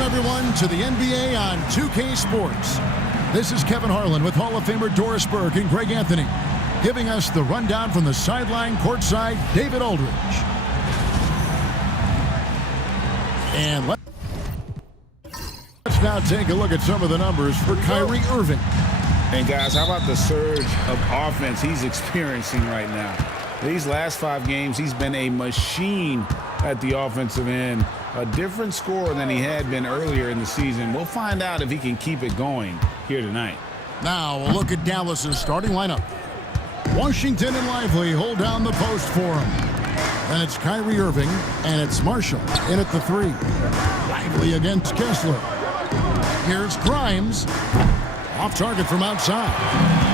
Welcome, everyone, to the NBA on 2K Sports. This is Kevin Harlan with Hall of Famer Doris Burke and Greg Anthony, giving us the rundown from the sideline courtside, David Aldridge. And let's now take a look at some of the numbers for Kyrie Irving. And guys, how about the surge of offense he's experiencing right now? These last 5 games, he's been a machine at the offensive end. A different scorer than he had been earlier in the season. We'll find out if he can keep it going here tonight. Now we'll look at Dallas's starting lineup. Washington and Lively hold down the post for him. Then it's Kyrie Irving, and it's Marshall in at the 3. Lively against Kessler. Here's Grimes. Off target from outside.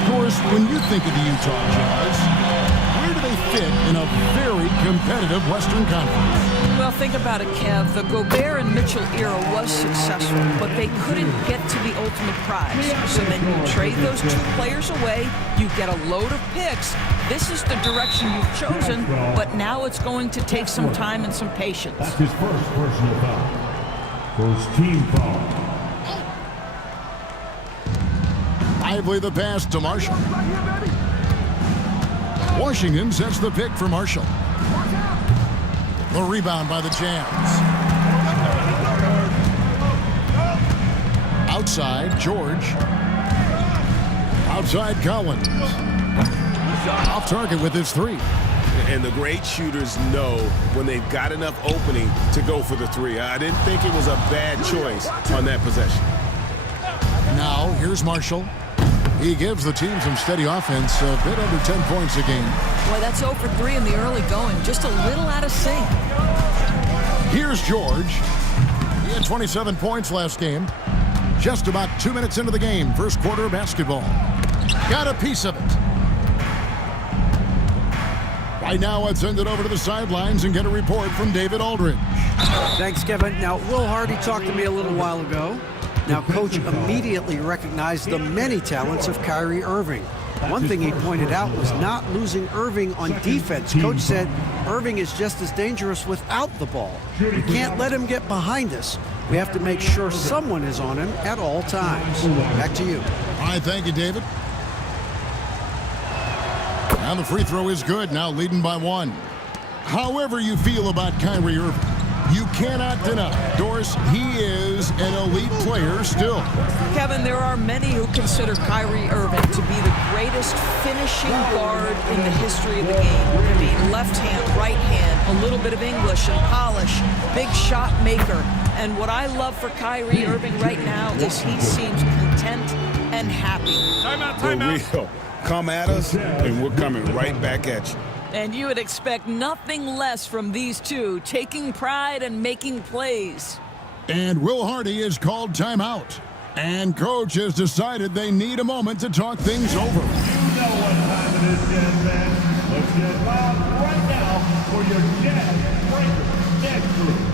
Of course, when you think of the Utah Jazz, where do they fit in a very competitive Western Conference? Well, think about it, Kev. The Gobert and Mitchell era was successful, but they couldn't get to the ultimate prize. So then you trade those 2 players away, you get a load of picks. This is the direction you've chosen, but now it's going to take some time and some patience. That's his first personal foul. First team foul. Lively the pass to Marshall. Washington sets the pick for Marshall. The rebound by the Jazz. Outside, George. Outside, Collins. Off target with his 3. And the great shooters know when they've got enough opening to go for the 3. I didn't think it was a bad choice on that possession. Now, here's Marshall. He gives the team some steady offense, a bit under 10 points a game. Boy, that's 0 for 3 in the early going. Just a little out of sync. Here's George. He had 27 points last game. Just about 2 minutes into the game, first quarter of basketball. Got a piece of it. Right now, let's send it over to the sidelines and get a report from David Aldridge. Thanks, Kevin. Now, Will Hardy talked to me a little while ago. Now, Coach immediately recognized the many talents of Kyrie Irving. One thing he pointed out was not losing Irving on defense. Coach said Irving is just as dangerous without the ball. We can't let him get behind us. We have to make sure someone is on him at all times. Back to you. All right, thank you, David. And the free throw is good, now leading by 1. However you feel about Kyrie Irving, you cannot deny, Doris, he is an elite player still. Kevin, there are many who consider Kyrie Irving to be the greatest finishing guard in the history of the game. I mean, left hand, right hand, a little bit of English and polish, big shot maker. And what I love for Kyrie Irving right now is he seems content and happy. Timeout. We'll come at us, and we're coming right back at you. And you would expect nothing less from these two, taking pride and making plays. And Will Hardy is called timeout. And Coach has decided they need a moment to talk things over. You know what time it is, Jazz fans. Let's get loud right now for your Jazz Breaker Next Group.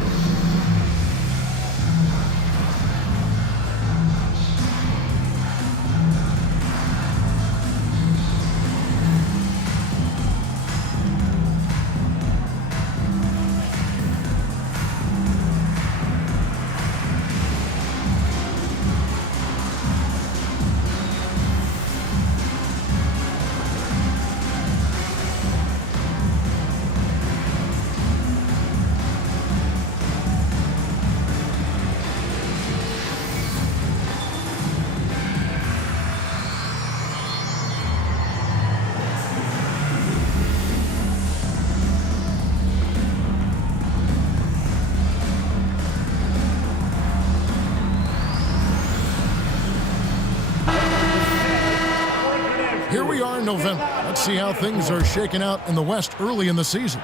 Here we are in November. Let's see how things are shaking out in the West early in the season.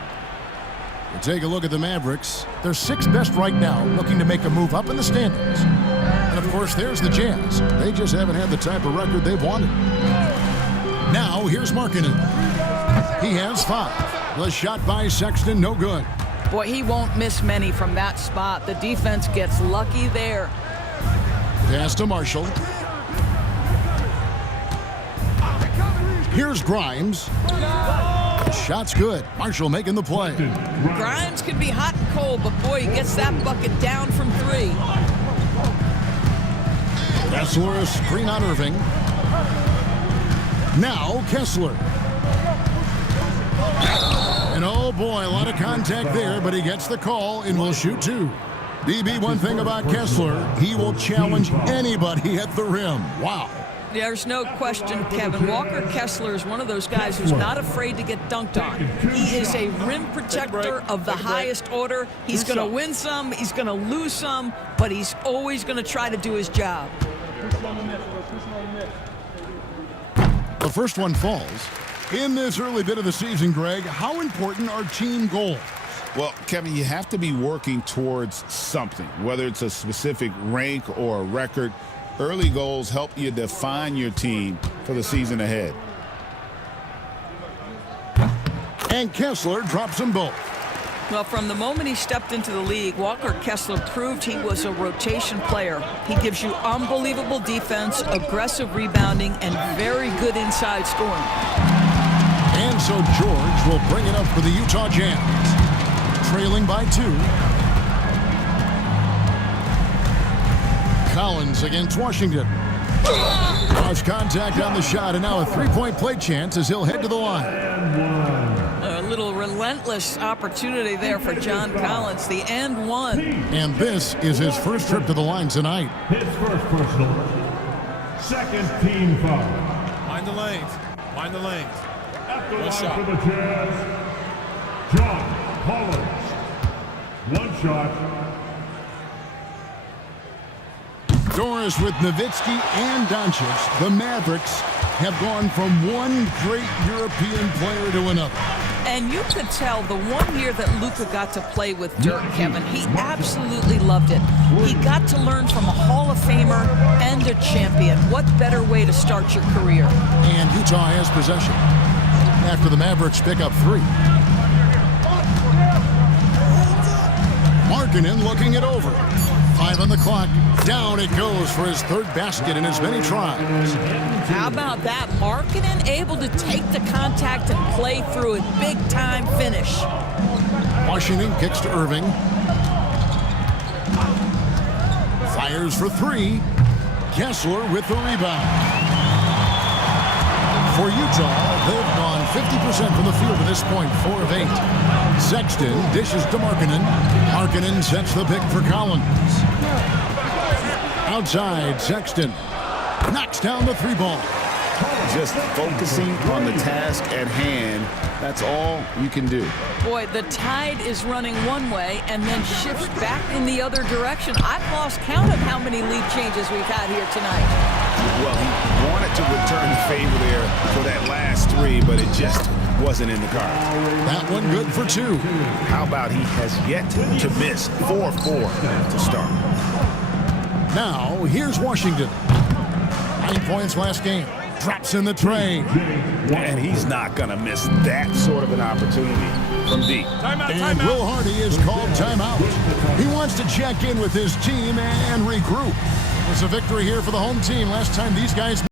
We'll take a look at the Mavericks. They're 6th best right now, looking to make a move up in the standings. And, of course, there's the Jazz. They just haven't had the type of record they've wanted. Now, here's Markkanen. He has 5. The shot by Sexton, no good. Boy, he won't miss many from that spot. The defense gets lucky there. Pass to Marshall. Here's Grimes. Shot's good. Marshall making the play. Grimes can be hot and cold, but boy, he gets that bucket down from 3. Kessler, screen on Irving. Now Kessler. And oh boy, a lot of contact there, but he gets the call and will shoot two. DB, one thing about Kessler, he will challenge anybody at the rim. Wow. There's no question, Kevin. Walker Kessler is one of those guys who's not afraid to get dunked on. He is a rim protector of the highest order. He's going to win some, he's going to lose some, but he's always going to try to do his job. The first one falls. In this early bit of the season, Greg, how important are team goals? Well, Kevin, you have to be working towards something, whether it's a specific rank or a record. Early goals help you define your team for the season ahead. And Kessler drops them both. Well, from the moment he stepped into the league, Walker Kessler proved he was a rotation player. He gives you unbelievable defense, aggressive rebounding, and very good inside scoring. And so George will bring it up for the Utah Jazz. Trailing by 2. Collins against Washington. Cross contact on the shot, and now a three-point play chance as he'll head to the line. A little relentless opportunity there for John Collins, the and one. And this is his first trip to the line tonight. His first personal. Second team foul. Mind the lanes. Mind the lanes. At the One line shot. for the Jazz, John Collins. One shot. Doris with Nowitzki and Doncic. The Mavericks have gone from one great European player to another. And you could tell the 1 year that Luka got to play with Dirk, Kevin, he absolutely loved it. He got to learn from a Hall of Famer and a champion. What better way to start your career? And Utah has possession after the Mavericks pick up 3. Markkanen looking it over. 5 on the clock. Down it goes for his third basket in as many tries. How about that? Markkanen able to take the contact and play through it. Big time finish. Washington kicks to Irving. Fires for 3. Kessler with the rebound. For Utah, they've gone 50% from the field to this point, 4 of 8. Sexton dishes to Markkanen. Markkanen sets the pick for Collins. Outside, Sexton knocks down the 3-ball. Just focusing on the task at hand, that's all you can do. Boy, the tide is running one way and then shifts back in the other direction. I've lost count of how many lead changes we've had here tonight. Well, he wanted to return the favor there for that last 3, but it just wasn't in the cards. That one good for 2. How about he has yet to miss 4-4 to start? Now, here's Washington. 9 points last game. Drops in the tray. And he's not going to miss that sort of an opportunity from deep. And Will Hardy is called timeout. He wants to check in with his team and regroup. It was a victory here for the home team. Last time these guys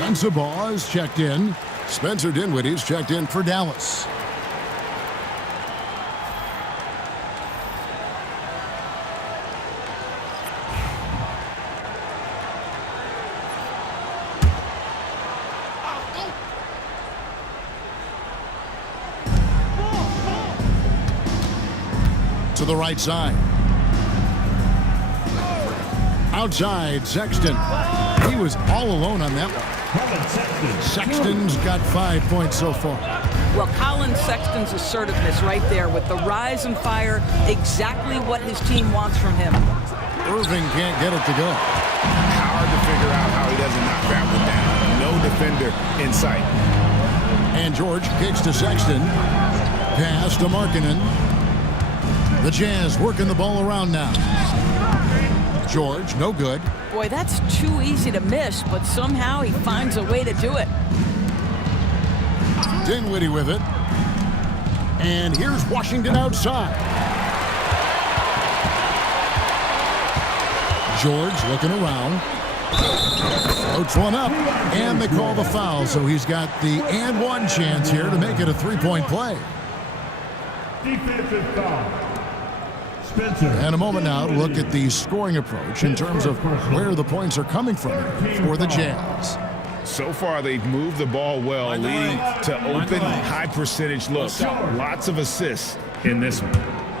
Sensabaugh is checked in. Spencer Dinwiddie's checked in for Dallas. to the right side. Outside, Sexton. He was all alone on that one. Sexton's got 5 points so far. Well, Colin Sexton's assertiveness right there with the rise and fire, exactly what his team wants from him. Irving can't get it to go. Hard to figure out how he doesn't knock that one down. No defender in sight. And George kicks to Sexton. Pass to Markkanen. The Jazz working the ball around now. George, no good. Boy, that's too easy to miss, but somehow he finds a way to do it. Dinwiddie with it. And here's Washington outside. George looking around. Floats one up. And they call the foul, so he's got the and one chance here to make it a three-point play. Defensive foul. Spencer. And a moment now to look at the scoring approach in terms of where the points are coming from for the Jazz. So far, they've moved the ball well, leading to open, high-percentage looks. Lots of assists in this one.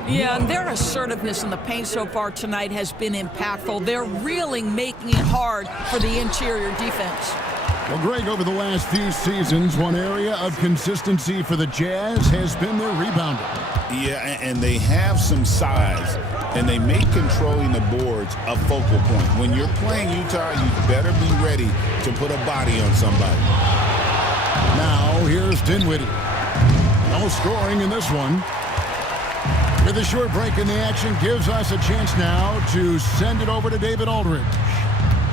Yeah, and their assertiveness in the paint so far tonight has been impactful. They're really making it hard for the interior defense. Well, Greg, over the last few seasons, one area of consistency for the Jazz has been their rebounding. Yeah, and they have some size, and they make controlling the boards a focal point. When you're playing Utah, you better be ready to put a body on somebody. Now, here's Dinwiddie. No scoring in this one. With a short break in the action, gives us a chance now to send it over to David Aldridge.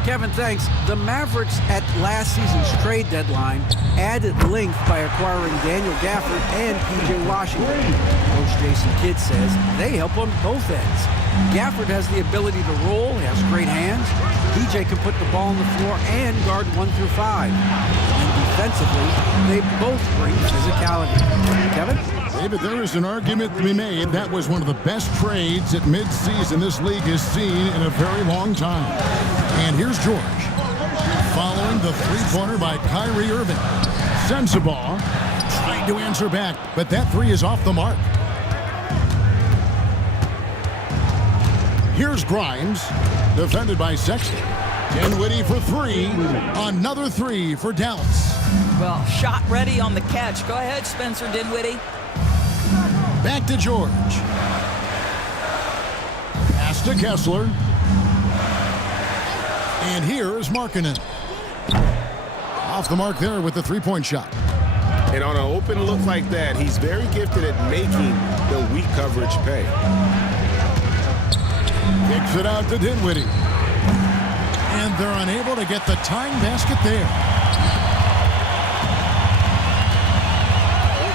Kevin, thanks. The Mavericks at last season's trade deadline added length by acquiring Daniel Gafford and P.J. Washington. Coach Jason Kidd says they help on both ends. Gafford has the ability to roll, he has great hands. P.J. can put the ball on the floor and guard 1 through 5. And defensively, they both bring physicality. Kevin? David, there is an argument to be made that was one of the best trades at midseason this league has seen in a very long time. And here's George. Following the three-pointer by Kyrie Irving. Sensabaugh trying to answer back, but that three is off the mark. Here's Grimes, defended by Sexton. Dinwiddie for three. Another three for Dallas. Well, shot ready on the catch. Go ahead, Spencer Dinwiddie. Back to George. Pass to Kessler. And here is Markkanen. Off the mark there with the three-point shot. And on an open look like that, he's very gifted at making the weak coverage pay. Kicks it out to Dinwiddie. And they're unable to get the tying basket there.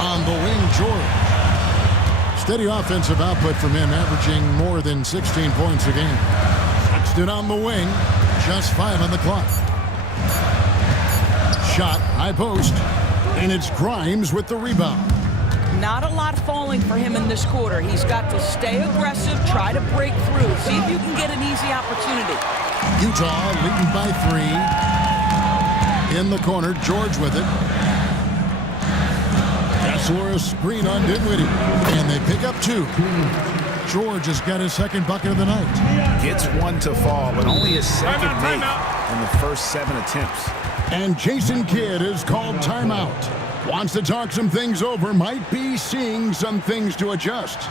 On the wing, George. Steady offensive output from him, averaging more than 16 points a game. Sexton on the wing, just 5 on the clock. Shot, high post, and it's Grimes with the rebound. Not a lot falling for him in this quarter. He's got to stay aggressive, try to break through, see if you can get an easy opportunity. Utah leading by 3. In the corner, George with it. Kessler a screen on Dinwiddie, and they pick up 2. George has got his second bucket of the night. Gets one to fall, but only his second make in the first 7 attempts. And Jason Kidd is called timeout. Wants to talk some things over, might be seeing some things to adjust.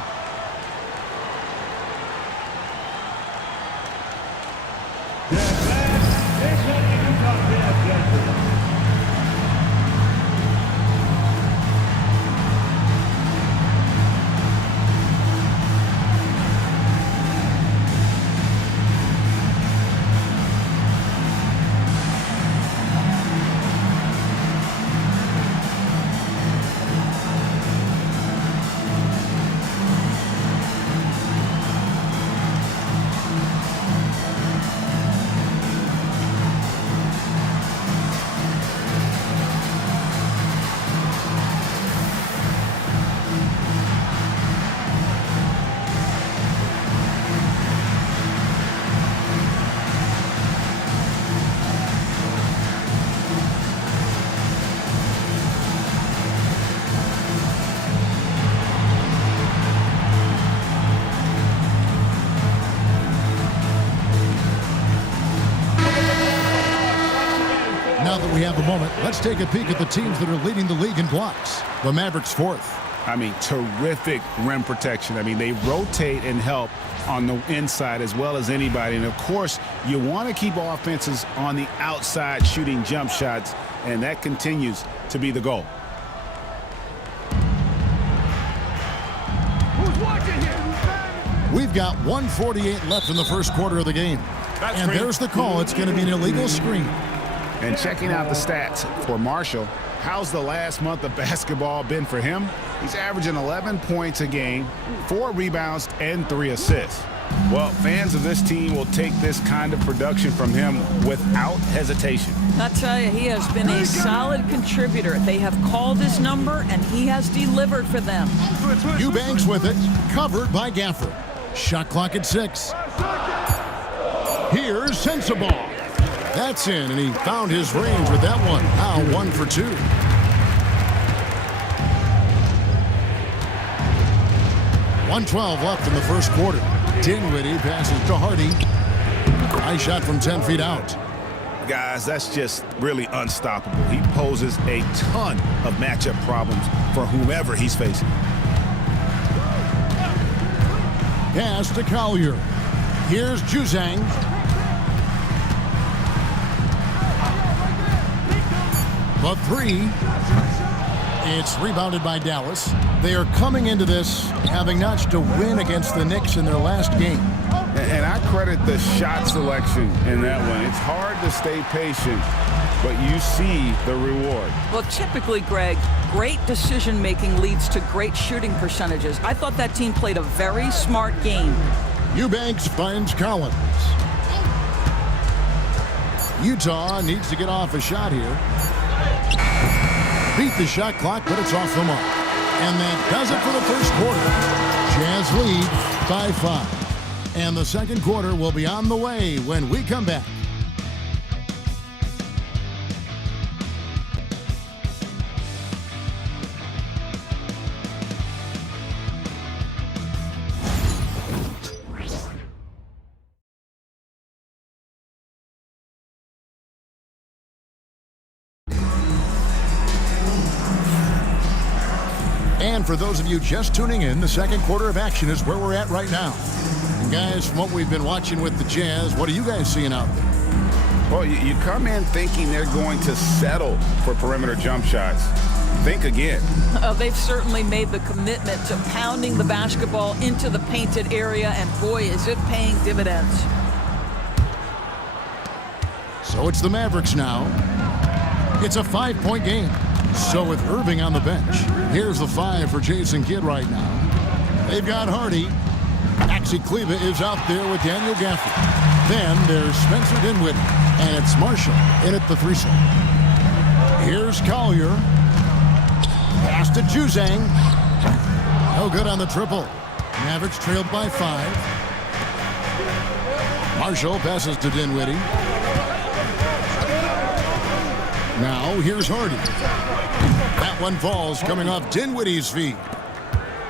we have a moment, let's take a peek at the teams that are leading the league in blocks. The Mavericks 4th. I mean, terrific rim protection. I mean, they rotate and help on the inside as well as anybody. And, of course, you want to keep offenses on the outside shooting jump shots, and that continues to be the goal. We've got 1:48 left in the first quarter of the game. And there's the call. It's going to be an illegal screen. And checking out the stats for Marshall, how's the last month of basketball been for him? He's averaging 11 points a game, 4 rebounds, and 3 assists. Well, fans of this team will take this kind of production from him without hesitation. I tell you, he has been a solid contributor. They have called his number, and he has delivered for them. Eubanks with it, covered by Gafford. Shot clock at 6. Here's Sensabaugh. That's in, and he found his range with that one. Now 1 for 2. .112 left in the first quarter. Dinwiddie passes to Hardy. Nice shot from 10 feet out. Guys, that's just really unstoppable. He poses a ton of matchup problems for whomever he's facing. Pass to Collier. Here's Juzang. The 3. It's rebounded by Dallas. They are coming into this having notched a win against the Knicks in their last game. And I credit the shot selection in that one. It's hard to stay patient, but you see the reward. Well, typically, Greg, great decision-making leads to great shooting percentages. I thought that team played a very smart game. Eubanks finds Collins. Utah needs to get off a shot here. Beat the shot clock, but it's off the mark. And that does it for the first quarter. Jazz lead by 5. And the second quarter will be on the way when we come back. And for those of you just tuning in, the second quarter of action is where we're at right now. And guys, from what we've been watching with the Jazz, what are you guys seeing out there? Well, you come in thinking they're going to settle for perimeter jump shots. Think again. They've certainly made the commitment to pounding the basketball into the painted area, and boy, is it paying dividends. So it's the Mavericks now. It's a 5-point game. So with Irving on the bench, here's the 5 for Jason Kidd right now. They've got Hardy. Maxi Kleber is out there with Daniel Gafford. Then there's Spencer Dinwiddie, and it's Marshall in at the 3 slot. Here's Collier. Pass to Juzang. No good on the triple. Mavericks trailed by 5. Marshall passes to Dinwiddie. Now here's Hardy. That one falls coming off Dinwiddie's feet.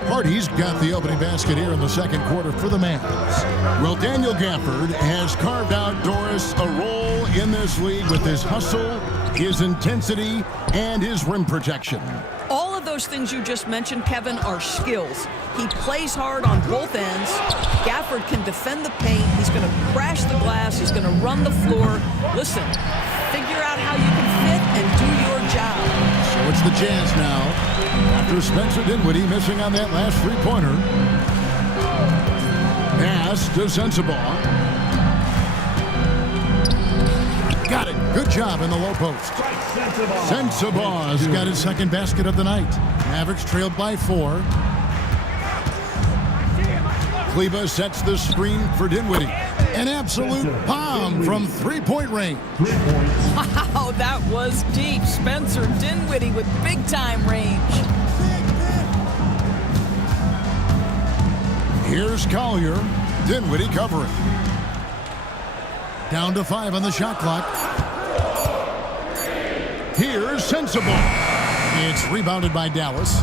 Hardy's got the opening basket here in the second quarter for the Mavs. Well, Daniel Gafford has carved out Doris a role in this league with his hustle, his intensity, and his rim protection. All of those things you just mentioned, Kevin, are skills. He plays hard on both ends. Gafford can defend the paint. He's going to crash the glass. He's going to run the floor. Listen, figure out how you can fit and do your job. So it's the Jazz now. After Spencer Dinwiddie missing on that last 3-pointer. Pass to Sensabaugh. Got it. Good job in the low post. Sensabaugh's got his second basket of the night. Mavericks trailed by 4. Kleber sets the screen for Dinwiddie. An absolute bomb from 3-point range. Wow, that was deep. Spencer Dinwiddie with big-time range. Here's Collier. Dinwiddie covering. Down to 5 on the shot clock. Here's Sensabaugh. It's rebounded by Dallas.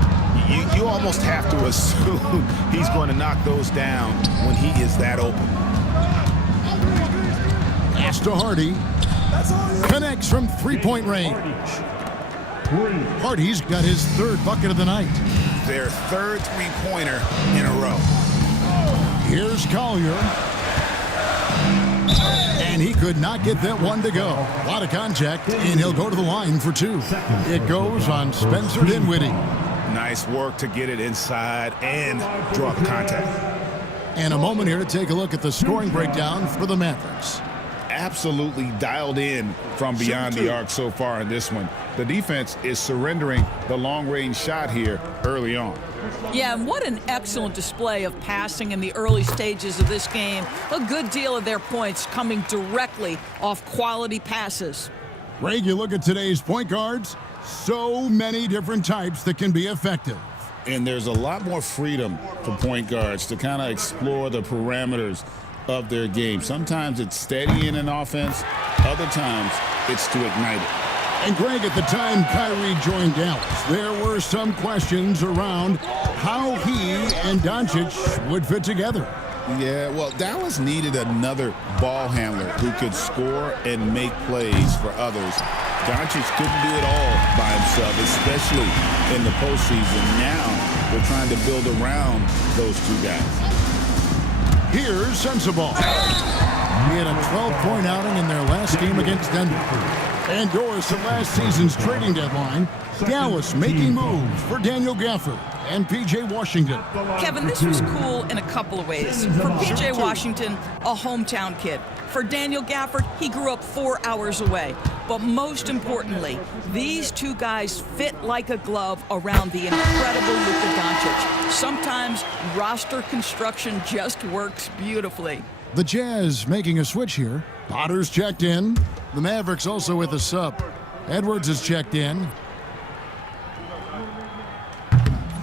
You almost have to assume he's going to knock those down when he is that open. Pass to Hardy. Connects from three-point range. Hardy's got his third bucket of the night. Their third three-pointer in a row. Here's Collier. And he could not get that one to go. A lot of contact, and he'll go to the line for two. It goes on Spencer Dinwiddie. Nice work to get it inside and draw contact. And a moment here to take a look at the scoring breakdown for the Mavericks. Absolutely dialed in from beyond the arc so far in this one. The defense is surrendering the long-range shot here early on. Yeah, and what an excellent display of passing in the early stages of this game. A good deal of their points coming directly off quality passes. Greg, you look at today's point guards, so many different types that can be effective. And there's a lot more freedom for point guards to kind of explore the parameters of their game. Sometimes it's steady in an offense, other times it's to ignite it. And Greg, at the time Kyrie joined Dallas, there were some questions around how he and Doncic would fit together. Yeah, well, Dallas needed another ball handler who could score and make plays for others. Doncic couldn't do it all by himself, especially in the postseason. Now they're trying to build around those two guys. Here's Sensabaugh. He had a 12-point outing in their last game against Denver. And Doris, at last season's trading deadline, Dallas making moves for Daniel Gafford and P.J. Washington. Kevin, this was cool in a couple of ways. For P.J. Washington, a hometown kid. For Daniel Gafford, he grew up 4 hours away. But most importantly, these two guys fit like a glove around the incredible Luka Doncic. Sometimes roster construction just works beautifully. The Jazz making a switch here. Potter's checked in. The Mavericks also with a sub. Edwards is checked in.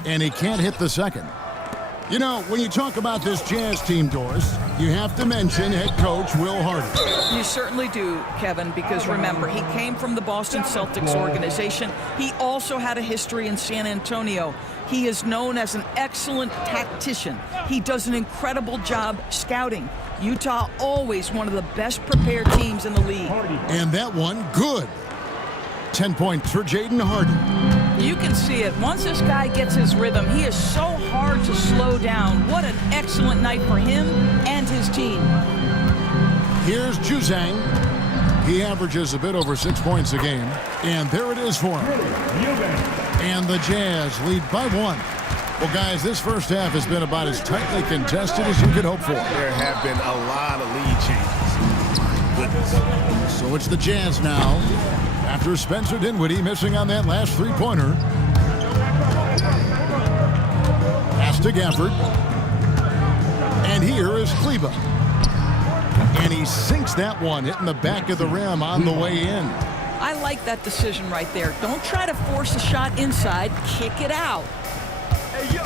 And he can't hit the second. You know, when you talk about this Jazz team, Doris, you have to mention head coach Will Hardy. You certainly do, Kevin, because remember, he came from the Boston Celtics organization. He also had a history in San Antonio. He is known as an excellent tactician. He does an incredible job scouting. Utah always one of the best prepared teams in the league. And that one, good. 10 points for Jaden Hardy. You can see it. Once this guy gets his rhythm, he is so hard to slow down. What an excellent night for him and his team. Here's Juzang. He averages a bit over 6 points a game. And there it is for him. And the Jazz lead by 1. Well, guys, this first half has been about as tightly contested as you could hope for. There have been a lot of lead changes. My goodness. So it's the Jazz now. After Spencer Dinwiddie missing on that last three-pointer. Pass to Gafford. And here is Kleba. And he sinks that one, hitting the back of the rim on the way in. I like that decision right there. Don't try to force a shot inside. Kick it out. Hey, yo,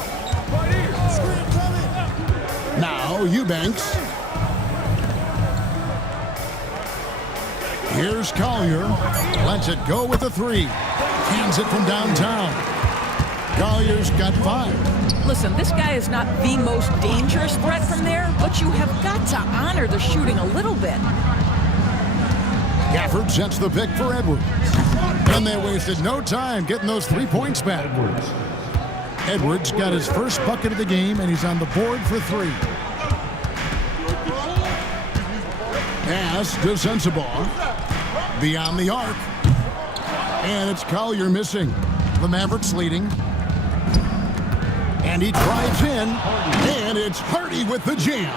right here. Screen coming. Now, Eubanks. Here's Collier. Lets it go with a three. Hands it from downtown. Collier's got 5. Listen, this guy is not the most dangerous threat from there, but you have got to honor the shooting a little bit. Gafford sets the pick for Edwards. And they wasted no time getting those 3 points back. Edwards got his first bucket of the game, and he's on the board for 3. Pass to Sensabaugh. Beyond the arc. And it's Collier missing. The Mavericks leading. And he drives in. And it's Hardy with the jam.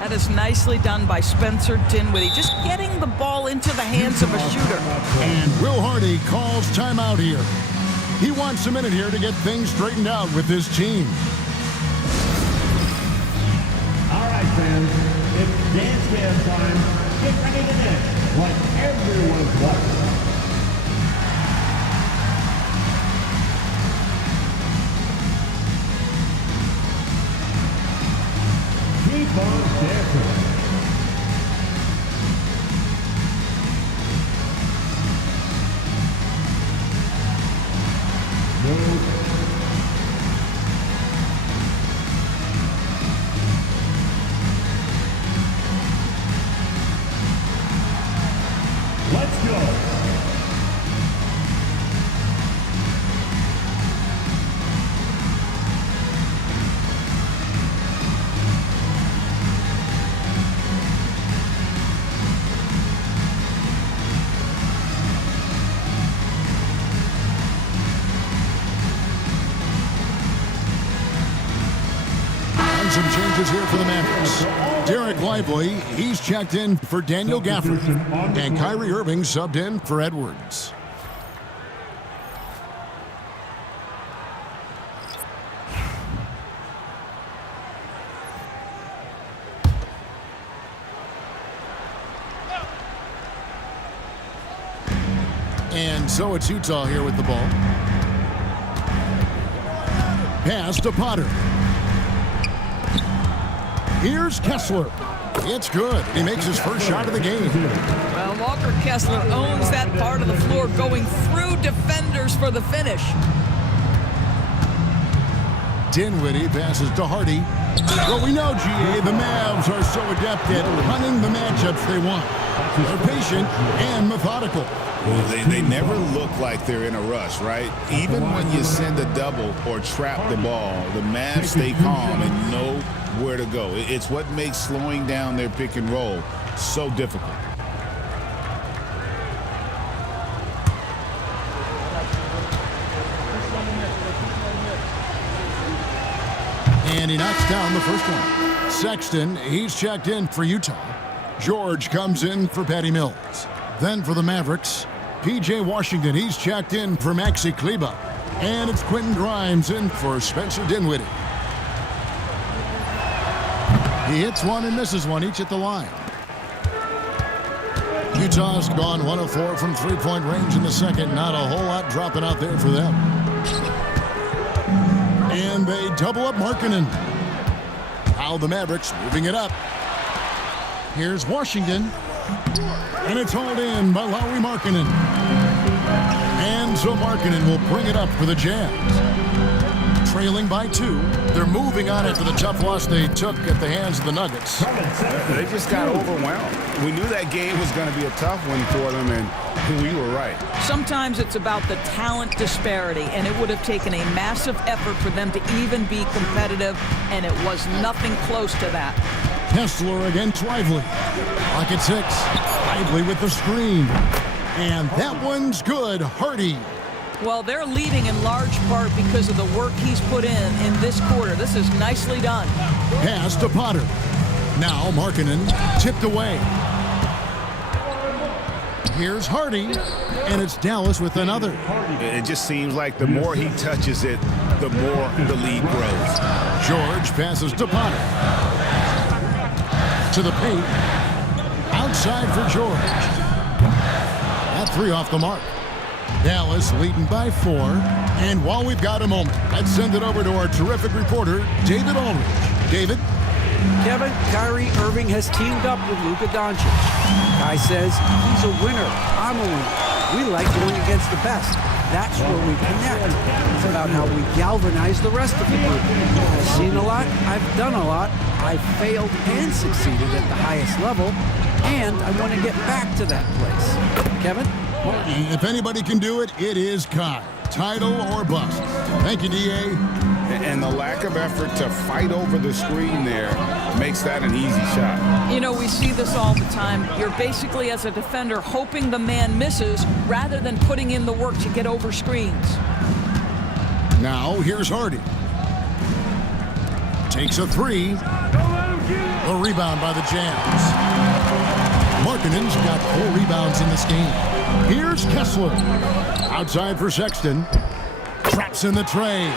That is nicely done by Spencer Dinwiddie. Just getting the ball into the hands of a shooter. And Will Hardy calls timeout here. He wants a minute here to get things straightened out with his team. All right, fans, it's dance jam time. Get ready to dance like everyone's watching. Keep on dancing. is here for the Mavericks. Derek Lively, he's checked in for Daniel Gafford. And Kyrie Irving subbed in for Edwards. And so it's Utah here with the ball. Pass to Potter. Here's Kessler. It's good. He makes his first shot of the game. Well, Walker Kessler owns that part of the floor, going through defenders for the finish. Dinwiddie passes to Hardy. Well, we know, GA, the Mavs are so adept at running the matchups they want. They're patient and methodical. They never look like they're in a rush, right? Even when you send a double or trap the ball, the Mavs stay calm and know where to go. It's what makes slowing down their pick and roll so difficult. And he knocks down the first one. Sexton, he's checked in for Utah. George comes in for Patty Mills. Then for the Mavericks, P.J. Washington, he's checked in for Maxi Kleber. And it's Quentin Grimes in for Spencer Dinwiddie. He hits one and misses one, each at the line. Utah's gone 1 of 4 from three-point range in the second. Not a whole lot dropping out there for them. And they double up Markkanen. Now the Mavericks moving it up. Here's Washington. And it's hauled in by Lauri Markkanen. And so Markkanen will bring it up for the Jazz. Trailing by 2. They're moving on after the tough loss they took at the hands of the Nuggets. They just got overwhelmed. We knew that game was going to be a tough one for them, and we were right. Sometimes it's about the talent disparity, and it would have taken a massive effort for them to even be competitive, and it was nothing close to that. Kessler against Lively. Clock at 6. Lively with the screen. And that one's good. Hardy. Well, they're leading in large part because of the work he's put in this quarter. This is nicely done. Pass to Potter. Now Markkanen tipped away. Here's Hardy. And it's Dallas with another. It just seems like the more he touches it, the more the lead grows. George passes to Potter. To the paint. Outside for George. That three off the mark. Dallas leading by 4. And while we've got a moment, let's send it over to our terrific reporter, David Aldridge. David? Kevin, Kyrie Irving has teamed up with Luka Doncic. Guy says he's a winner. I'm a winner. We like going against the best. That's where we connect. It's about how we galvanize the rest of the group. I've seen a lot. I've done a lot. I've failed and succeeded at the highest level. And I want to get back to that place. Kevin? If anybody can do it, it is Kai. Title or bust. Thank you, D.A. And the lack of effort to fight over the screen there makes that an easy shot. You know, we see this all the time. You're basically, as a defender, hoping the man misses rather than putting in the work to get over screens. Now, here's Hardy. Takes a 3. The rebound by the Jazz. Markkanen's got 4 rebounds in this game. Here's Kessler. Outside for Sexton. Traps in the tray.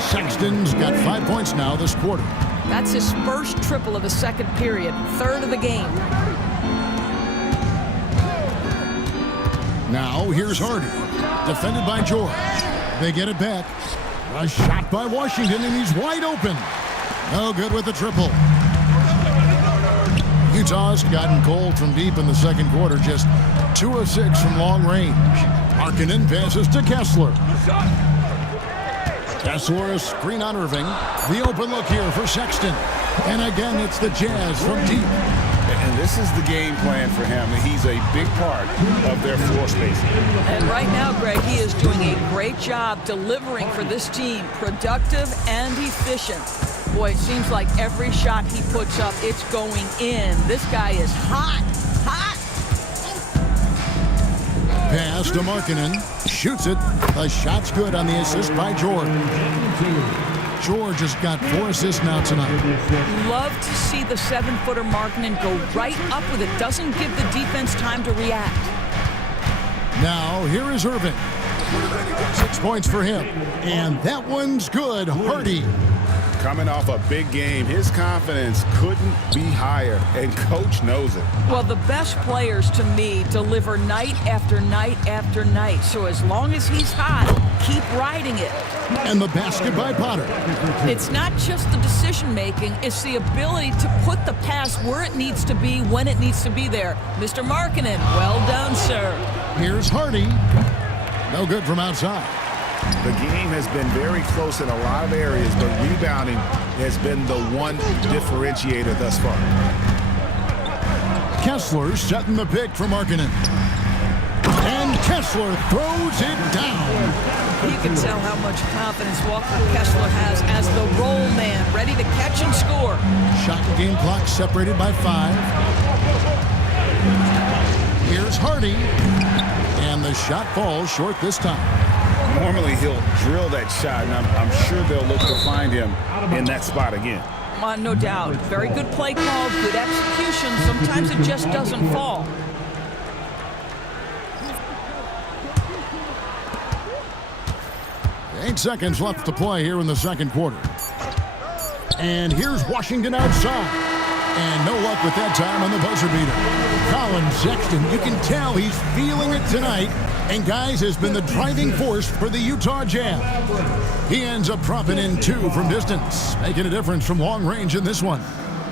Sexton's got 5 points now this quarter. That's his first triple of the second period, third of the game. Now here's Hardy. Defended by George. They get it back. A shot by Washington, and he's wide open. No good with the triple. Utah's gotten cold from deep in the second quarter, just 2 of 6 from long range. Markkanen passes to Kessler. Kessler, a screen on Irving. The open look here for Sexton. And again, it's the Jazz from deep. And this is the game plan for him. He's a big part of their floor spacing. And right now, Greg, he is doing a great job delivering for this team. Productive and efficient. Boy, it seems like every shot he puts up, it's going in. This guy is hot, hot. Pass to Markkanen. Shoots it. The shot's good on the assist by George. George has got 4 assists now tonight. Love to see the 7-footer Markkanen go right up with it. Doesn't give the defense time to react. Now, here is Irving. 6 points for him. And that one's good. Hardy. Coming off a big game, his confidence couldn't be higher, and coach knows it. Well, the best players to me deliver night after night after night. So as long as he's hot, keep riding it. And the basket by Potter. It's not just the decision-making, it's the ability to put the pass where it needs to be, when it needs to be there. Mr. Markkanen, well done, sir. Here's Hardy. No good from outside. The game has been very close in a lot of areas, but rebounding has been the one differentiator thus far. Kessler setting the pick for Markkanen. And Kessler throws it down. You can tell how much confidence Walker Kessler has as the roll man, ready to catch and score. Shot and game clock separated by 5. Here's Hardy. And the shot falls short this time. Normally he'll drill that shot, and I'm sure they'll look to find him in that spot again. No doubt. Very good play call, good execution. Sometimes it just doesn't fall. Eight seconds left to play here in the second quarter. And here's Washington outside. And no luck with that time on the buzzer beater. Colin Sexton, you can tell he's feeling it tonight. And, guys, has been the driving force for the Utah Jazz. He ends up dropping in 2 from distance, making a difference from long range in this one.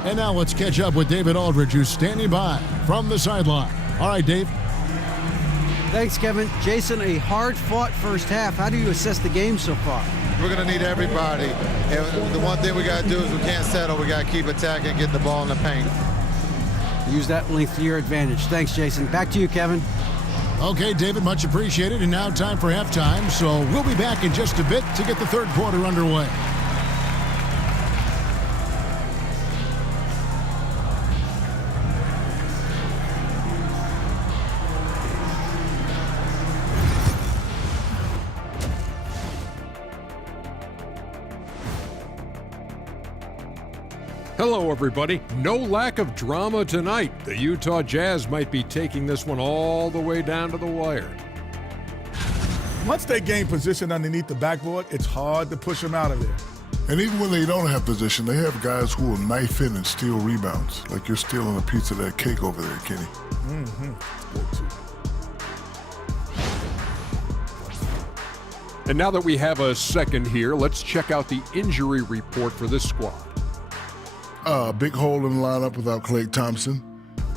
And now let's catch up with David Aldridge, who's standing by from the sideline. All right, Dave. Thanks, Kevin. Jason, a hard-fought first half. How do you assess the game so far? We're going to need everybody. And the one thing we got to do is we can't settle. We got to keep attacking, get the ball in the paint. Use that length to your advantage. Thanks, Jason. Back to you, Kevin. Okay, David, much appreciated. And now time for halftime. So we'll be back in just a bit to get the third quarter underway. Hello, everybody. No lack of drama tonight. The Utah Jazz might be taking this one all the way down to the wire. Once they gain position underneath the backboard, it's hard to push them out of there. And even when they don't have position, they have guys who will knife in and steal rebounds. Like you're stealing a piece of that cake over there, Kenny. Good too. And now that we have a second here, let's check out the injury report for this squad. Big hole in the lineup without Klay Thompson.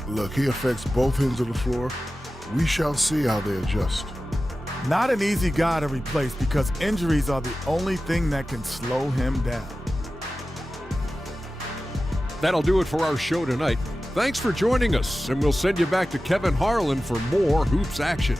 Look, he affects both ends of the floor. We shall see how they adjust. Not an easy guy to replace because injuries are the only thing that can slow him down. That'll do it for our show tonight. Thanks for joining us, and we'll send you back to Kevin Harlan for more hoops action.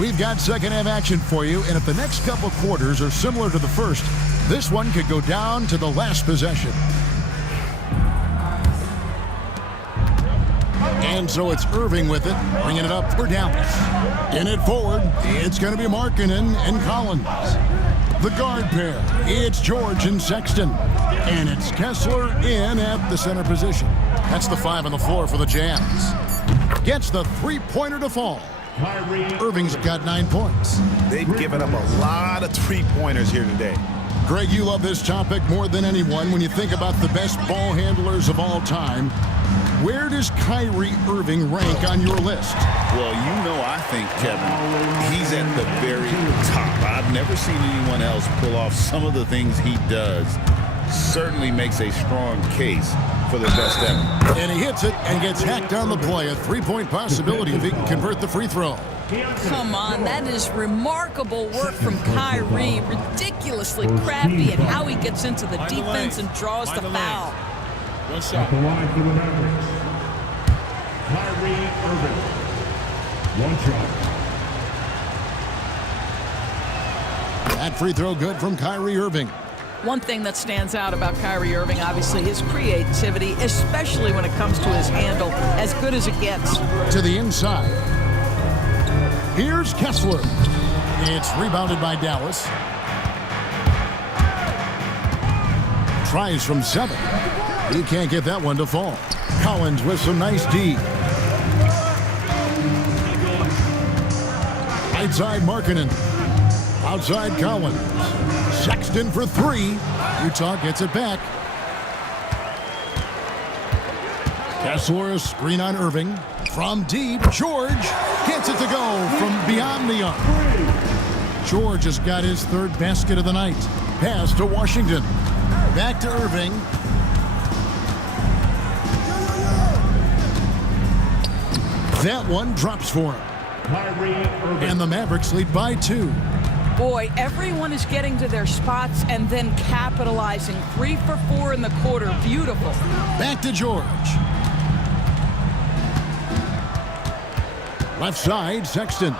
We've got second half action for you, and if the next couple quarters are similar to the first, this one could go down to the last possession. And so it's Irving with it, bringing it up for Dallas. In it forward, it's going to be Markkanen and Collins. The guard pair, it's George and Sexton. And it's Kessler in at the center position. That's the 5 on the floor for the Jazz. Gets the three-pointer to fall. Irving's got 9 points. They've given up a lot of three-pointers here today. Greg, you love this topic more than anyone. When you think about the best ball handlers of all time, where does Kyrie Irving rank on your list? Well, you know, I think, Kevin, he's at the very top. I've never seen anyone else pull off some of the things he does. Certainly makes a strong case for the best ever. And he hits it and gets hacked on the play. A three-point possibility if he can convert the free throw. Come on, that is remarkable work from Kyrie. Ridiculously crafty at how he gets into the defense and draws the foul. One shot. At the line for the Mavericks, Kyrie Irving. One shot. That free throw good from Kyrie Irving. One thing that stands out about Kyrie Irving, obviously, his creativity, especially when it comes to his handle, as good as it gets. To the inside. Here's Kessler. It's rebounded by Dallas. Tries from 7. He can't get that one to fall. Collins with some nice D. Right side Markkanen. Outside Collins. Sexton for 3. Utah gets it back. Kessler, a screen on Irving. From deep, George gets it to go from beyond the arc. George has got his 3rd basket of the night. Pass to Washington. Back to Irving. That one drops for him. And the Mavericks lead by 2. Boy, everyone is getting to their spots and then capitalizing. 3 for 4 in the quarter. Beautiful. Back to George. Left side, Sexton.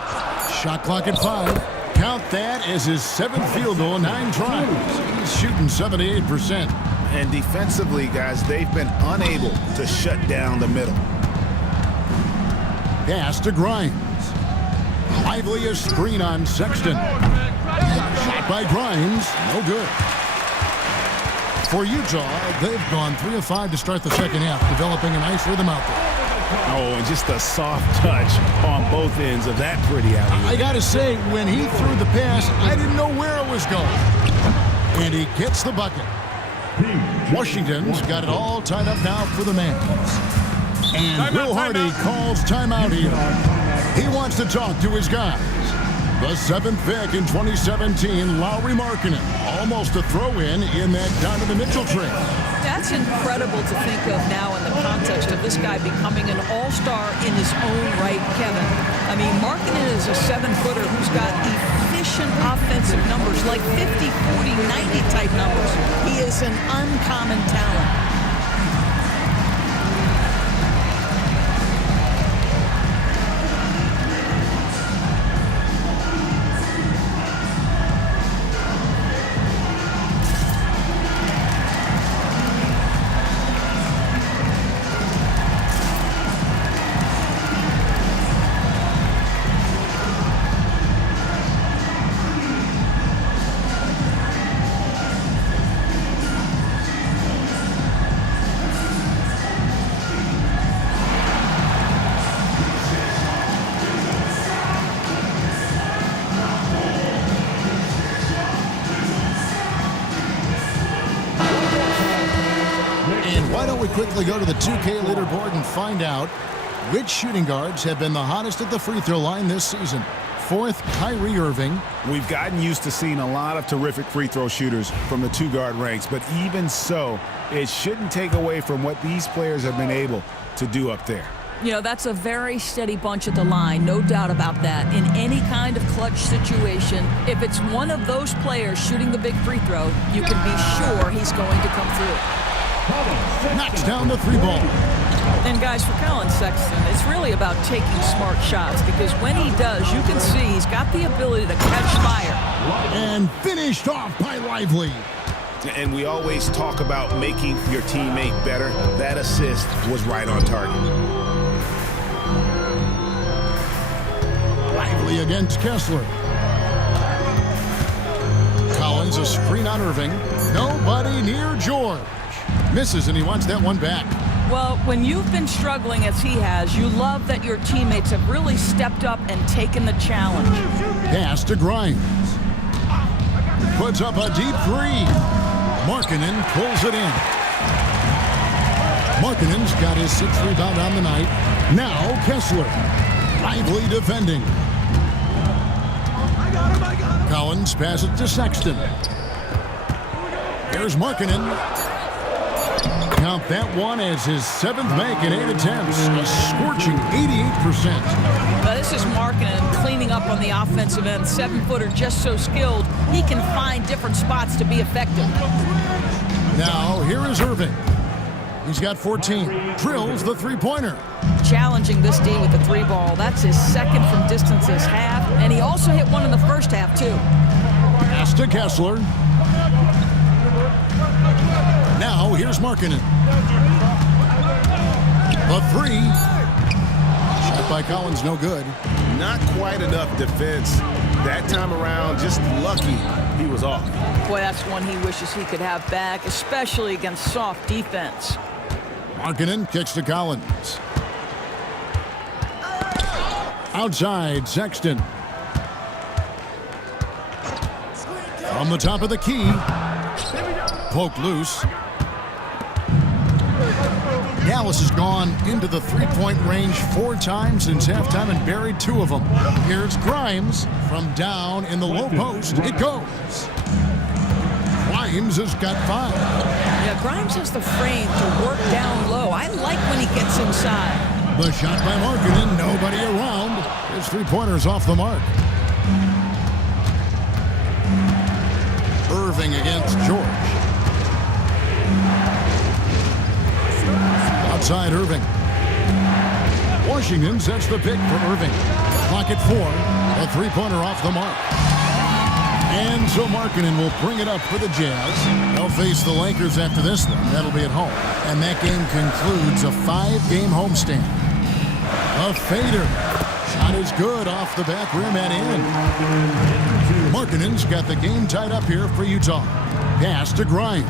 Shot clock at 5. Count that as his 7th field goal, 9 tries. He's shooting 78%. And defensively, guys, they've been unable to shut down the middle. Pass to Grimes. Lively a screen on Sexton. Shot by Grimes. No good. For Utah, they've gone 3 of 5 to start the second half, developing a nice rhythm out there. Oh, and just a soft touch on both ends of that pretty alley. I got to say, when he threw the pass, I didn't know where it was going. And he gets the bucket. Washington's got it all tied up now for the Mavs. And Will Hardy calls timeout here. He wants to talk to his guys. The 7th pick in 2017, Lauri Markkanen. Almost a throw-in that Donovan Mitchell trade. That's incredible to think of now in the context of this guy becoming an all-star in his own right, Kevin. I mean, Markkanen is a 7-footer who's got efficient offensive numbers, like 50, 40, 90 type numbers. He is an uncommon talent. Quickly go to the 2K leaderboard and find out which shooting guards have been the hottest at the free throw line this season. 4th, Kyrie Irving. We've gotten used to seeing a lot of terrific free throw shooters from the 2-guard ranks, but even so, it shouldn't take away from what these players have been able to do up there. You know, that's a very steady bunch at the line, no doubt about that. In any kind of clutch situation, if it's one of those players shooting the big free throw, you can be sure he's going to come through. Knocks down the 3-ball. And guys, for Colin Sexton, it's really about taking smart shots, because when he does, you can see he's got the ability to catch fire. And finished off by Lively. And we always talk about making your teammate better. That assist was right on target. Lively against Kessler. Collins, a screen on Irving. Nobody near George. Misses, and he wants that one back. Well, when you've been struggling as he has, you love that your teammates have really stepped up and taken the challenge. Pass to Grimes. Puts up a deep 3. Markkanen pulls it in. Markkanen's got his 6th rebound on the night. Now Kessler. Lively defending. Collins passes to Sexton. Here's Markkanen. Count that one as his 7th make in 8 attempts. A scorching 88%. This is Markkanen cleaning up on the offensive end. 7-footer, just so skilled, he can find different spots to be effective. Now, here is Irving. He's got 14. Drills the 3-pointer. Challenging this D with the 3-ball. That's his 2nd from distance this half. And he also hit one in the first half, too. Pass to Kessler. Now here's Markkanen. The three. Shot by Collins, no good. Not quite enough defense. That time around, just lucky he was off. Boy, that's one he wishes he could have back, especially against soft defense. Markkanen kicks to Collins. Outside, Sexton. From the top of the key. Poked loose. Dallas has gone into the three-point range 4 times since halftime and buried 2 of them. Here's Grimes from down in the low post. It goes. Grimes has got 5. Yeah, Grimes has the frame to work down low. I like when he gets inside. The shot by Markkanen, nobody around. His three-pointer's off the mark. Irving against George. Outside Irving. Washington sets the pick for Irving. Clock at 4. A three-pointer off the mark. And so Markkanen will bring it up for the Jazz. They'll face the Lakers after this one. That'll be at home. And that game concludes a 5-game homestand. A fader. Shot is good off the back rim and in. Markkanen's got the game tied up here for Utah. Pass to Grimes.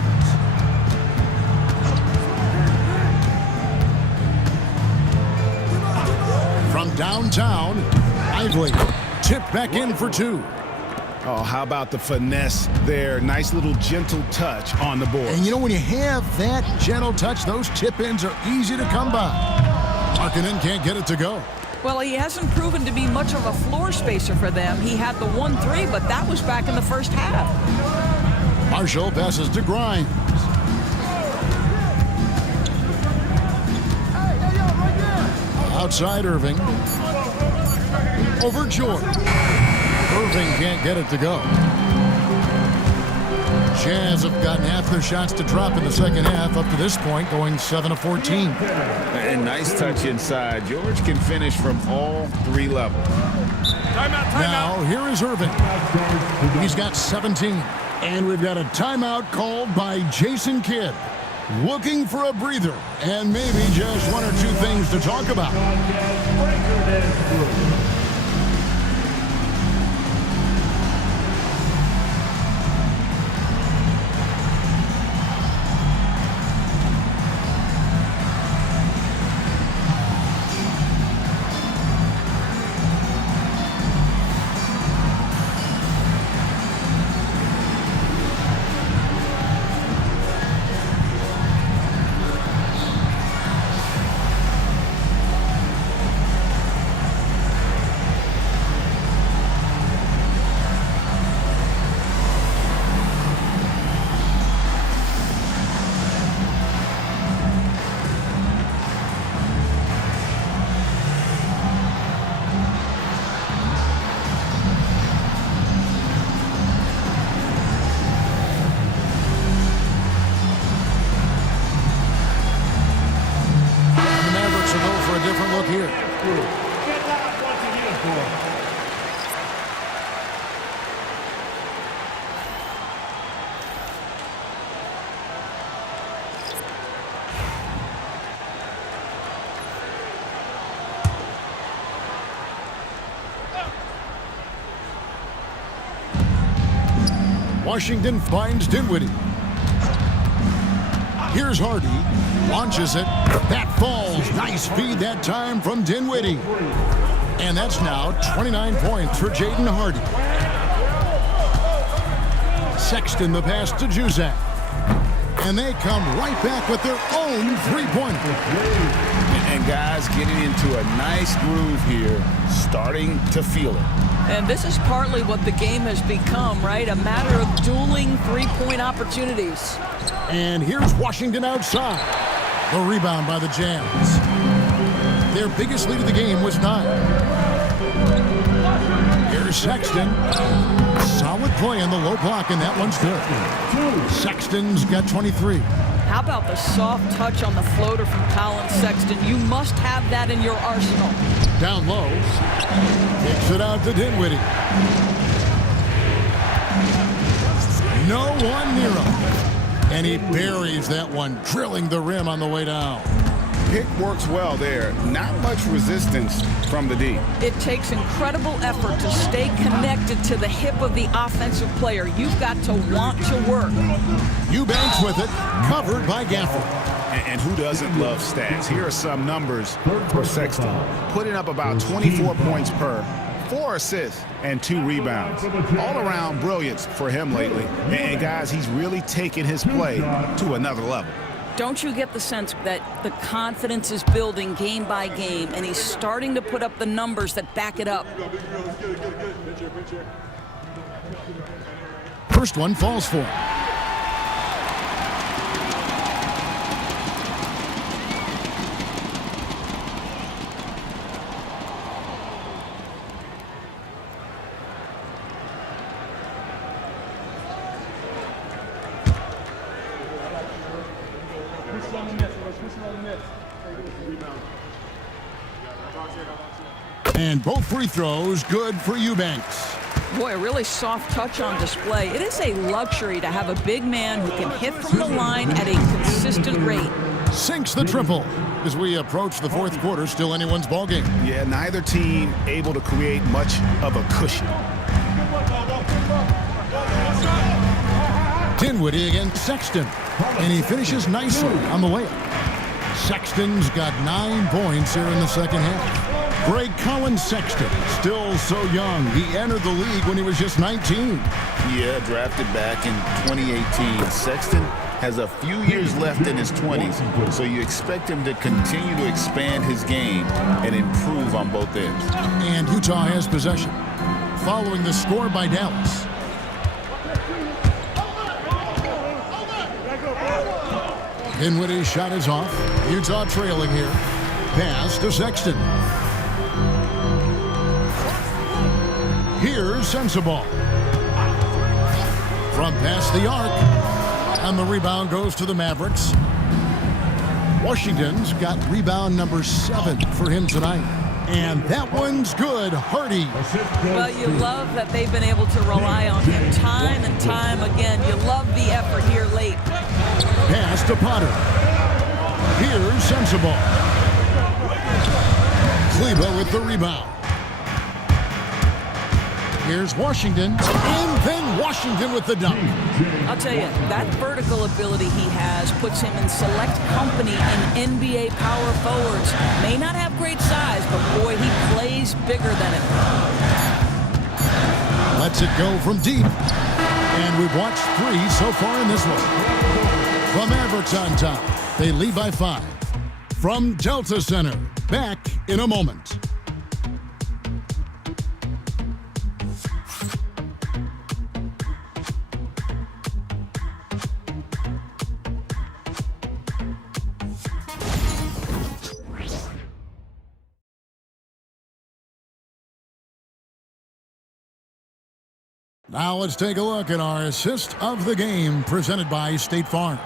From downtown, Lively. Tipped back in for 2. Oh, how about the finesse there? Nice little gentle touch on the board. And you know, when you have that gentle touch, those tip-ins are easy to come by. Markkanen can't get it to go. Well, he hasn't proven to be much of a floor spacer for them. He had the 1-3, but that was back in the first half. Marshall passes to Grimes. Outside Irving. Over George. Irving can't get it to go. Jazz have gotten half their shots to drop in the second half up to this point, going 7 of 14. And nice touch inside. George can finish from all 3 levels. Now, here is Irving. He's got 17. And we've got a timeout called by Jason Kidd. Looking for a breather and maybe just 1 or 2 things to talk about. Washington finds Dinwiddie. Here's Hardy. Launches it. That falls. Nice feed that time from Dinwiddie. And that's now 29 points for Jaden Hardy. Sexton the pass to Juzak. And they come right back with their own three-pointer. And guys getting into a nice groove here, starting to feel it. And this is partly what the game has become, right? A matter of dueling three-point opportunities. And here's Washington outside. The rebound by the Jazz. Their biggest lead of the game was 9. Here's Sexton. Solid play on the low block, and that one's good. Sexton's got 23. How about the soft touch on the floater from Colin Sexton? You must have that in your arsenal. Down low. Kicks it out to Dinwiddie. No one near him. And he buries that one, drilling the rim on the way down. Pick works well there. Not much resistance from the D. It takes incredible effort to stay connected to the hip of the offensive player. You've got to want to work. Eubanks with it, covered by Gafford. And who doesn't love stats? Here are some numbers for Sexton. Putting up about 24 points per, 4 assists, and 2 rebounds. All around brilliance for him lately. And guys, he's really taken his play to another level. Don't you get the sense that the confidence is building game by game, and he's starting to put up the numbers that back it up? First one falls for him. And both free throws good for Eubanks. Boy, a really soft touch on display. It is a luxury to have a big man who can hit from the line at a consistent rate. Sinks the triple as we approach the fourth quarter. Still anyone's ballgame. Yeah, neither team able to create much of a cushion. Dinwiddie against Sexton. And he finishes nicely on the layup. Sexton's got 9 points here in the second half. Greg Collins Sexton, still so young. He entered the league when he was just 19. Yeah, drafted back in 2018. Sexton has a few years left in his 20s, so you expect him to continue to expand his game and improve on both ends. And Utah has possession. Following the score by Dallas. Dinwiddie's shot is off. Utah trailing here. Pass to Sexton. Here's Sensabaugh. From past the arc. And the rebound goes to the Mavericks. Washington's got rebound number 7 for him tonight. And that one's good. Hardy. Well, you love that they've been able to rely on him time and time again. You love the effort here late. Pass to Potter. Here's Sensabaugh. Kleber with the rebound. Here's Washington, and then Washington with the dunk. I'll tell you, that vertical ability he has puts him in select company in NBA power forwards. May not have great size, but boy, he plays bigger than him. Lets it go from deep. And we've watched 3 so far in this one. The Mavericks on top. They lead by 5. From Delta Center, back in a moment. Now let's take a look at our assist of the game presented by State Farm.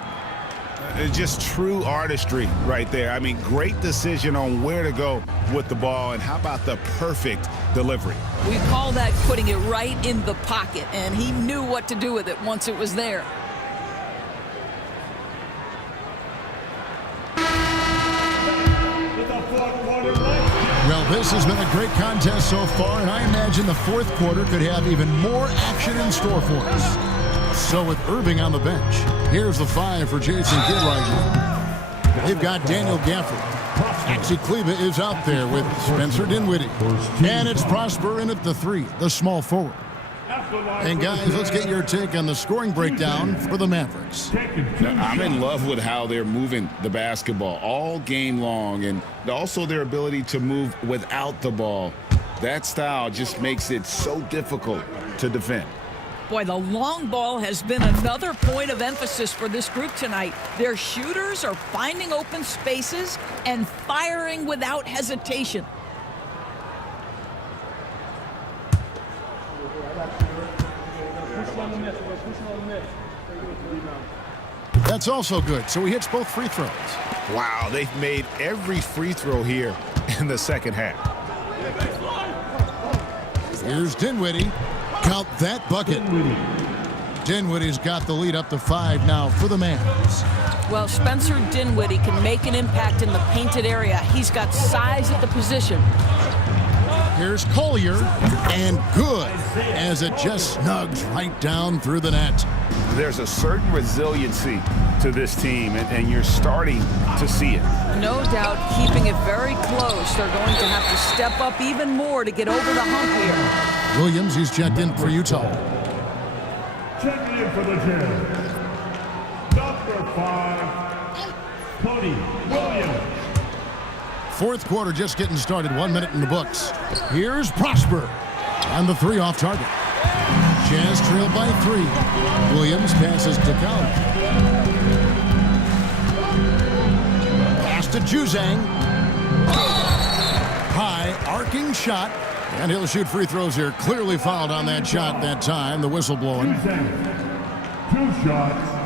Just true artistry right there. I mean, great decision on where to go with the ball, and how about the perfect delivery? We call that putting it right in the pocket, and he knew what to do with it once it was there. Well, this has been a great contest so far, and I imagine the fourth quarter could have even more action in store for us. So with Irving on the bench, here's the 5 for Jason Kidd right now. They've got Daniel Gafford. Maxi Kleber is out there with Spencer Dinwiddie. And it's Prosper in at the 3, the small forward. And guys, let's get your take on the scoring breakdown for the Mavericks. I'm in love with how they're moving the basketball all game long, and also their ability to move without the ball. That style just makes it so difficult to defend. Boy, the long ball has been another point of emphasis for this group tonight. Their shooters are finding open spaces and firing without hesitation. That's also good. So he hits both free throws. Wow, they've made every free throw here in the second half. Here's Dinwiddie. Count that bucket. Dinwiddie's got the lead up to 5 now for the Mavs. Well, Spencer Dinwiddie can make an impact in the painted area. He's got size at the position. Here's Collier, and good, as it just snugs right down through the net. There's a certain resiliency to this team, and you're starting to see it. No doubt keeping it very close. They're going to have to step up even more to get over the hump here. Williams, he's checked in for Utah. Checking in for the Jazz, number 5, Cody Williams. Fourth quarter just getting started. 1 minute in the books. Here's Prosper. And the 3 off target. Jazz trail by 3. Williams passes to Collins. Pass to Juzang. High arcing shot. And he'll shoot free throws here. Clearly fouled on that shot that time. The whistle blowing. 2 shots.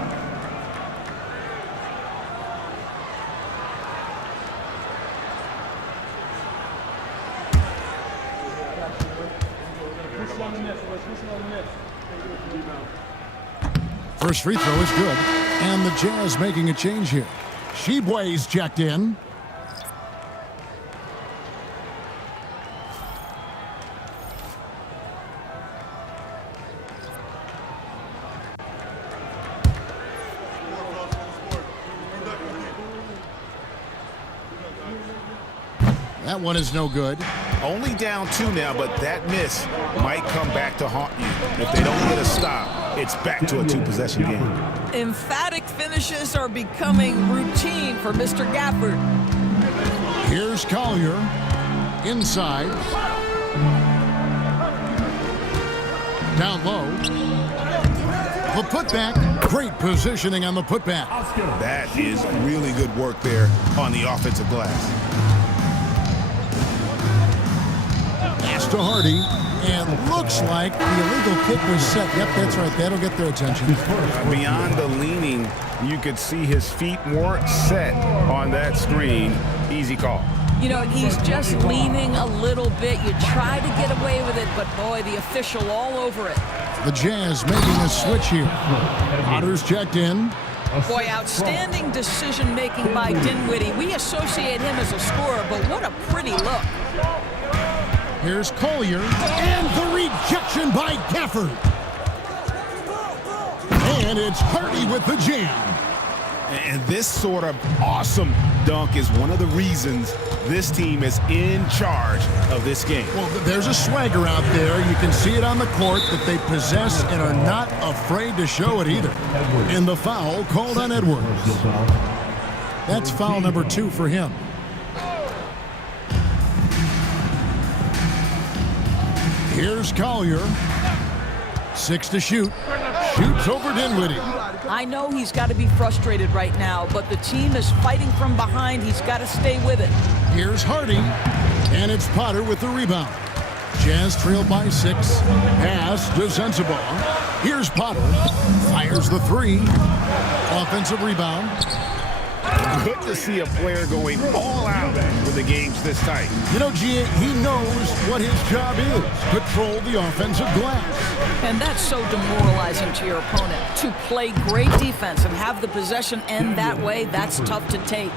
First free throw is good. And the Jazz making a change here. Sheboy's checked in. That one is no good. Only down 2 now, but that miss might come back to haunt you. If they don't get a stop, it's back to a 2-possession game. Emphatic finishes are becoming routine for Mr. Gafford. Here's Collier. Inside. Down low. The putback. Great positioning on the putback. That is really good work there on the offensive glass. Pass to Hardy, and looks like the illegal kick was set. Yep, that's right. That'll get their attention. Beyond the leaning, you could see his feet more set on that screen. Easy call. You know, he's just leaning a little bit. You try to get away with it, but boy, the official all over it. The Jazz making a switch here. Potter's checked in. Boy, outstanding decision-making by Dinwiddie. We associate him as a scorer, but what a pretty look. Here's Collier, and the rejection by Gafford. And it's Hardy with the jam. And this sort of awesome dunk is one of the reasons this team is in charge of this game. Well, there's a swagger out there. You can see it on the court that they possess and are not afraid to show it either. And the foul called on Edwards. That's foul number 2 for him. Here's Collier. 6 to shoot. Shoots over Dinwiddie. I know he's got to be frustrated right now, but the team is fighting from behind. He's got to stay with it. Here's Hardy, and it's Potter with the rebound. Jazz trailed by 6. Pass to Sensabaugh. Here's Potter. Fires the 3. Offensive rebound. Good to see a player going all out when the game's this tight. You know, G, he knows what his job is. Control the offensive glass. And that's so demoralizing to your opponent. To play great defense and have the possession end that way, that's tough to take.